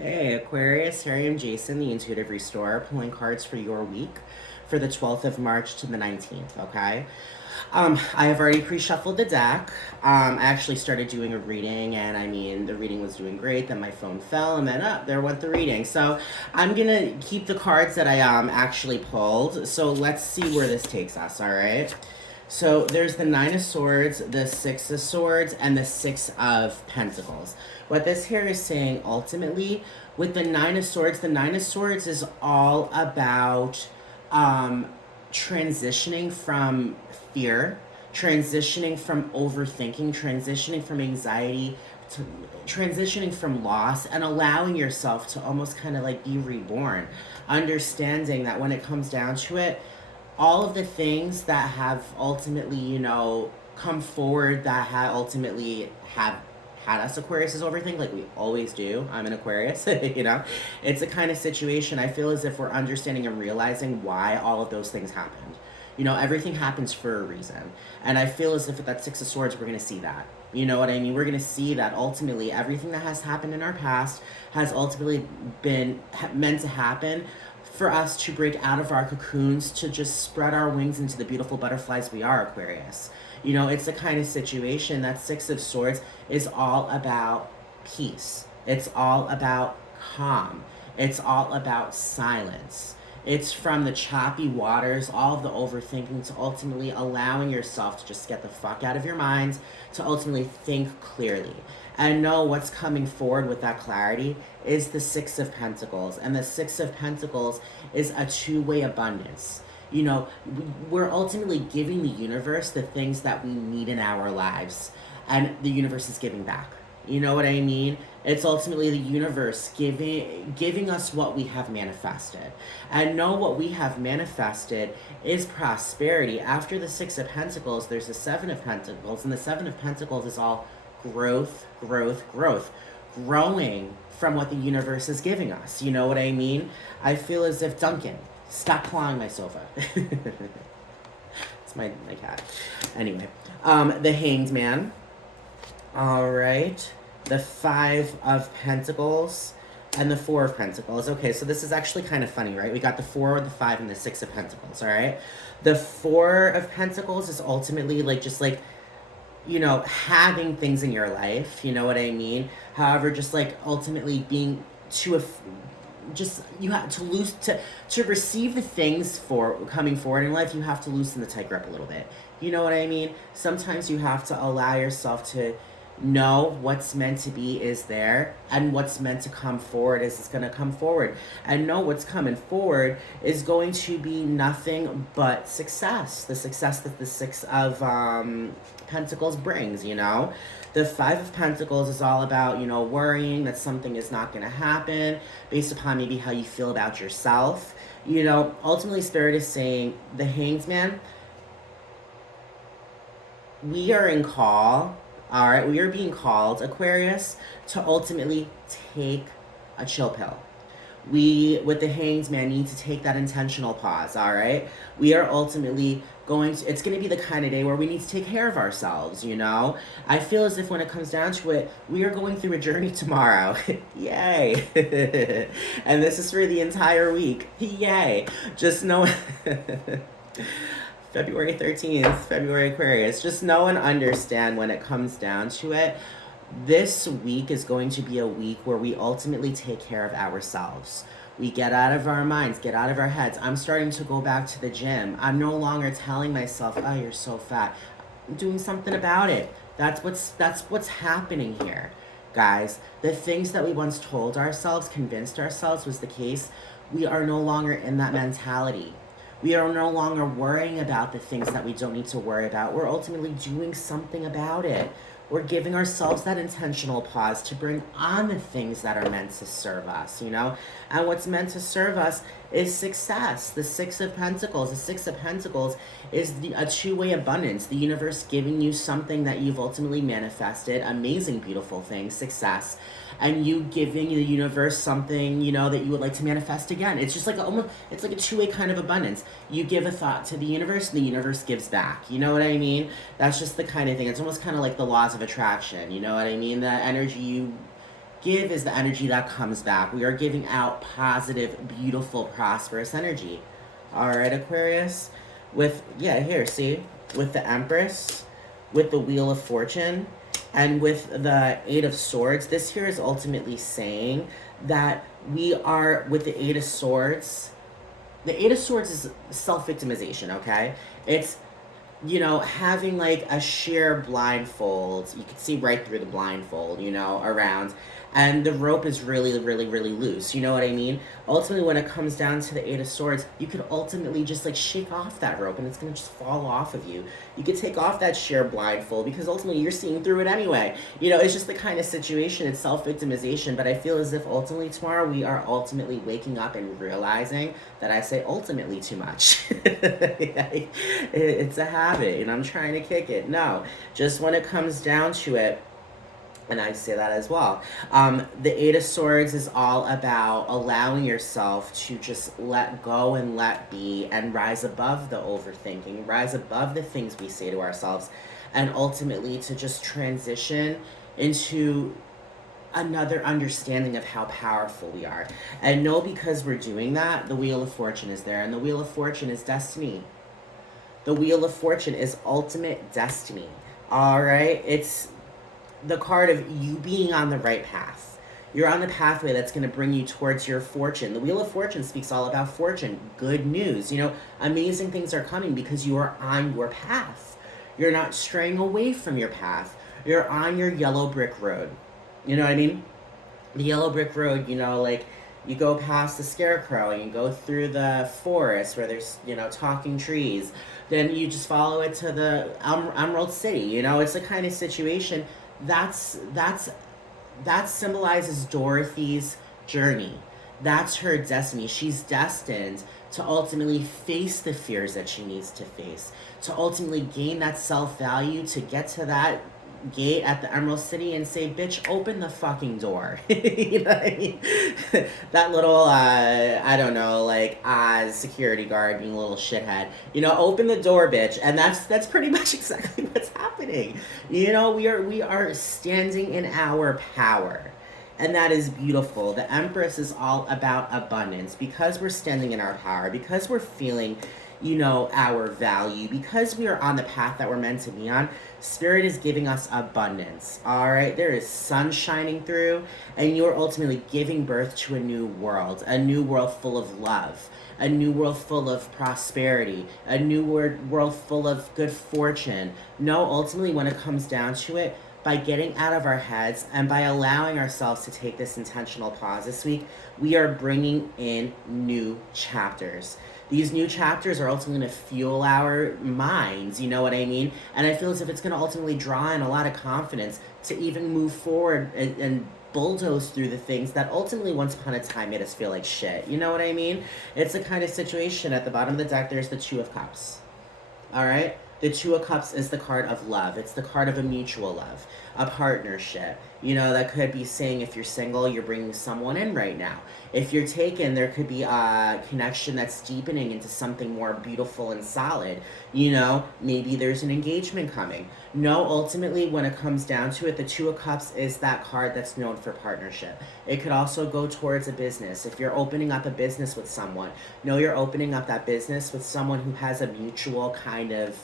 Hey Aquarius, here I am Jason, the Intuitive Restorer, pulling cards for your week for the 12th of March to the 19th, okay? I have already pre-shuffled the deck. I actually started doing a reading, and I mean, the reading was doing great, then my phone fell, and then there went the reading. So I'm gonna keep the cards that I actually pulled, so let's see where this takes us, alright? So there's the Nine of Swords, the Six of Swords, and the Six of Pentacles. What this here is saying ultimately with the Nine of Swords is all about transitioning from fear, transitioning from overthinking, transitioning from anxiety, to transitioning from loss, and allowing yourself to almost kind of like be reborn. Understanding that when it comes down to it, all of the things that have ultimately, come forward that ultimately have had us Aquarius overthink, like we always do. I'm an Aquarius, It's a kind of situation I feel as if we're understanding and realizing why all of those things happened. Everything happens for a reason. And I feel as if with that Six of Swords, we're going to see that. You know what I mean? We're going to see that ultimately everything that has happened in our past has ultimately been meant to happen for us to break out of our cocoons, to just spread our wings into the beautiful butterflies we are, Aquarius. It's the kind of situation that Six of Swords is all about peace. It's all about calm. It's all about silence. It's from the choppy waters, all of the overthinking, to ultimately allowing yourself to just get the fuck out of your mind, to ultimately think clearly. And know what's coming forward with that clarity is the Six of Pentacles. And the Six of Pentacles is a two-way abundance. We're ultimately giving the universe the things that we need in our lives. And the universe is giving back. You know what I mean? It's ultimately the universe giving us what we have manifested. And know what we have manifested is prosperity. After the Six of Pentacles, there's the Seven of Pentacles. And the Seven of Pentacles is all growth, growth, growth. Growing from what the universe is giving us. You know what I mean? I feel as if Duncan, stop clawing my sofa. It's my cat. Anyway, the Hanged Man. All right. The Five of Pentacles and the Four of Pentacles. Okay, so this is actually kind of funny, right? We got the Four, the Five, and the Six of Pentacles, all right? The Four of Pentacles is ultimately just having things in your life, you know what I mean? However, just ultimately being you have to to receive the things for coming forward in life, you have to loosen the tight grip a little bit. You know what I mean? Sometimes you have to allow yourself to know what's meant to be is there, and what's meant to come forward is going to come forward, and know what's coming forward is going to be nothing but success, the success that the Six of Pentacles brings. The Five of Pentacles is all about worrying that something is not going to happen based upon maybe how you feel about yourself. Ultimately Spirit is saying the Hanged Man, we are in call. All right, we are being called, Aquarius, to ultimately take a chill pill. We, with the Hanged Man, need to take that intentional pause, all right? We are ultimately it's going to be the kind of day where we need to take care of ourselves, I feel as if when it comes down to it, we are going through a journey tomorrow. Yay. And this is for the entire week. Yay. Just know... February 13th, February Aquarius. Just know and understand when it comes down to it, this week is going to be a week where we ultimately take care of ourselves. We get out of our minds, get out of our heads. I'm starting to go back to the gym. I'm no longer telling myself, oh, you're so fat. I'm doing something about it. That's what's happening here, guys. The things that we once told ourselves, convinced ourselves was the case, we are no longer in that mentality. We are no longer worrying about the things that we don't need to worry about. We're ultimately doing something about it. We're giving ourselves that intentional pause to bring on the things that are meant to serve us, And what's meant to serve us is success. The Six of Pentacles. The Six of Pentacles is a two-way abundance. The universe giving you something that you've ultimately manifested. Amazing, beautiful thing, success. And you giving the universe something, that you would like to manifest again. It's just it's like a two-way kind of abundance. You give a thought to the universe, and the universe gives back. You know what I mean? That's just the kind of thing. It's almost kind of like the laws of attraction. You know what I mean? The energy you Give is the energy that comes back. We are giving out positive, beautiful, prosperous energy. All right, Aquarius. With, yeah, here, see? With the Empress, with the Wheel of Fortune, and with the Eight of Swords, this here is ultimately saying that we are, with the Eight of Swords, the Eight of Swords is self-victimization, okay? It's, you know, having like a sheer blindfold. You can see right through the blindfold, you know, around. And the rope is really, really, really loose. You know what I mean? Ultimately, when it comes down to the Eight of Swords, you could ultimately just like shake off that rope and it's going to just fall off of you. You could take off that sheer blindfold because ultimately you're seeing through it anyway. You know, it's just the kind of situation. It's self-victimization. But I feel as if ultimately tomorrow we are ultimately waking up and realizing that I say ultimately too much. It's a habit and I'm trying to kick it. No, just when it comes down to it, and I say that as well. The Eight of Swords is all about allowing yourself to just let go and let be and rise above the overthinking, rise above the things we say to ourselves, and ultimately to just transition into another understanding of how powerful we are. And know because we're doing that, the Wheel of Fortune is there, and the Wheel of Fortune is destiny. The Wheel of Fortune is ultimate destiny. All right? It's the card of you being on the right path. You're on the pathway that's going to bring you towards your fortune. The Wheel of Fortune speaks all about fortune, good news. You know, amazing things are coming because you are on your path. You're not straying away from your path. You're on your yellow brick road. You know what I mean? The yellow brick road, you know, like you go past the scarecrow and you go through the forest where there's, you know, talking trees. Then you just follow it to the Emerald City. You know, it's the kind of situation that symbolizes Dorothy's journey. That's her destiny. She's destined to ultimately face the fears that she needs to face, to ultimately gain that self-value, to get to that gate at the Emerald City and say, bitch, open the fucking door. You know what I mean? That little, I don't know, like, Oz security guard being a little shithead. You know, open the door, bitch. And that's pretty much exactly what's happening. You know, we are standing in our power. And that is beautiful. The Empress is all about abundance. Because we're standing in our power, because we're feeling, you know, our value, because we are on the path that we're meant to be on, Spirit is giving us abundance. All right, there is sun shining through, and you are ultimately giving birth to a new world full of love, a new world full of prosperity, a new world full of good fortune. No, ultimately, when it comes down to it, by getting out of our heads and by allowing ourselves to take this intentional pause this week, we are bringing in new chapters. These new chapters are ultimately going to fuel our minds, you know what I mean? And I feel as if it's going to ultimately draw in a lot of confidence to even move forward and bulldoze through the things that ultimately once upon a time made us feel like shit. You know what I mean? It's the kind of situation. At the bottom of the deck, there's the Two of Cups. All right? The Two of Cups is the card of love. It's the card of a mutual love, a partnership. You know, that could be saying if you're single, you're bringing someone in right now. If you're taken, there could be a connection that's deepening into something more beautiful and solid. You know, maybe there's an engagement coming. No, ultimately, when it comes down to it, the Two of Cups is that card that's known for partnership. It could also go towards a business. If you're opening up a business with someone, no, you're opening up that business with someone who has a mutual kind of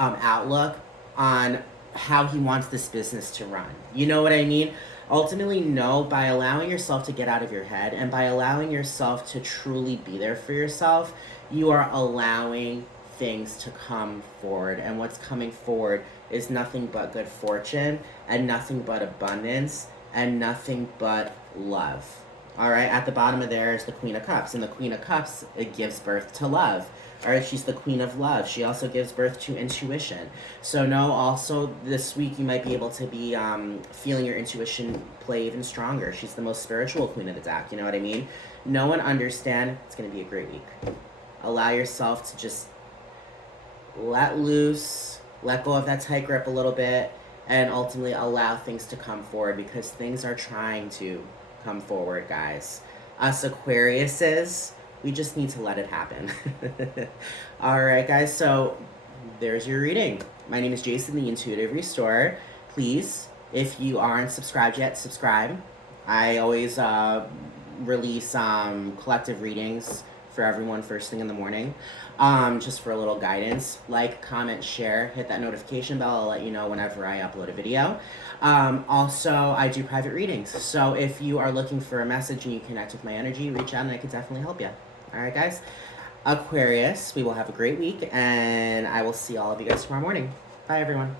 outlook on how he wants this business to run. You know what I mean? Ultimately, no, by allowing yourself to get out of your head and by allowing yourself to truly be there for yourself, you are allowing things to come forward. And what's coming forward is nothing but good fortune and nothing but abundance and nothing but love. All right, at the bottom of there is the Queen of Cups. And the Queen of Cups, it gives birth to love. All right, she's the Queen of Love. She also gives birth to intuition. So no, also this week you might be able to be feeling your intuition play even stronger. She's the most spiritual queen of the deck, you know what I mean? Know and understand it's going to be a great week. Allow yourself to just let loose, let go of that tight grip a little bit, and ultimately allow things to come forward because things are trying to come forward, guys. Us Aquariuses, we just need to let it happen. All right, guys, so there's your reading. My name is Jason, the Intuitive Restorer. Please, if you aren't subscribed yet, subscribe. I always release collective readings for everyone first thing in the morning, just for a little guidance. Like, comment, share, hit that notification bell. I'll let you know whenever I upload a video. Also, I do private readings. So if you are looking for a message and you connect with my energy, reach out and I could definitely help you. All right, guys. Aquarius, we will have a great week, and I will see all of you guys tomorrow morning. Bye, everyone.